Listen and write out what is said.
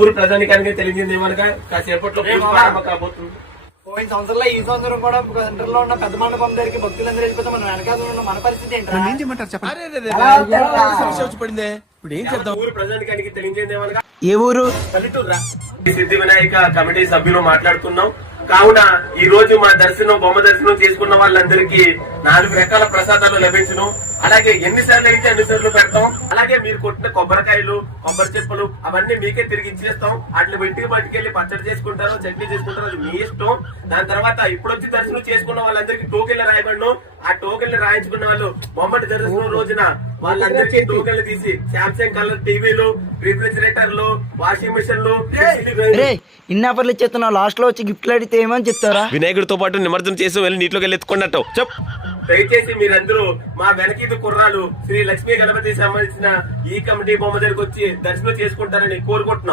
ఊరు ప్రజానికానికి తెలియజేది ఏమనగా కాసేపట్లో ప్రారంభం కాబోతుంది. పోయిన సంవత్సరంలో ఈ సంవత్సరం కూడా సెంటర్ లో ఉన్న పెద్ద మండపం దగ్గరికి భక్తులందరూ వెళ్ళిపోతే మన వెనకాల ఉన్న మన పరిస్థితి ఏంటి? ఏం చేయమంటారు చెప్పండి. ఇప్పుడు ఏం చేద్దాం? ఊరు ప్రజానికానికి తెలియజేది ఏమనగా ఏ ఊరు? పల్లెటూరు సిద్ధి వినాయక కమిటీ సభ్యులు మాట్లాడుతున్నాం. కావున ఈ రోజు మా దర్శనం బొమ్మ దర్శనం చేసుకున్న వాళ్ళందరికీ 4 రకాల ప్రసాదాలు లభించును. అలాగే ఎన్నిసార్లు అయితే అన్నిసార్లు పెడతాం. అలాగే మీరు కొట్టిన కొబ్బరికాయలు, కొబ్బరి చెప్పులు అవన్నీ మీకే తిరిగి ఇచ్చేస్తాం. వాటిని ఇంటికి పట్టుకెళ్లి పచ్చడి చేసుకుంటారు, చట్నీ చేసుకుంటారు, అది మీ ఇష్టం. దాని తర్వాత ఇప్పుడు వచ్చి దర్శనం చేసుకున్న వాళ్ళందరికీ టోకెన్లు రాయబడను. ఆ టోకెన్లు రాయించుకున్న వాళ్ళు బొమ్మటి దర్శనం రోజున వాళ్ళందరికీ టోకెన్లు తీసి శాంసంగ్ కలర్ టీవీలు, రిఫ్రిజిరేటర్లు, వాషింగ్ మిషన్లు, ఇన్ని ఆఫర్లు ఇచ్చేస్తున్నావు, లాస్ట్ లో వచ్చి గిఫ్ట్లు అడిగితే ఏమని చెప్తారా? వినాయకుడితో పాటు నిమజ్జనం చేసి వెళ్ళి నీటిలోకి వెళ్ళి ఎత్తుకున్నట్టు చెప్. దయచేసి మీరందరూ మా వెనకీదు కుర్రాలు శ్రీ లక్ష్మీ గణపతి సంబంధించిన ఈ కమిటీ బొమ్మ దగ్గరకు వచ్చి దర్శనం చేసుకుంటారని కోరుకుంటున్నాం.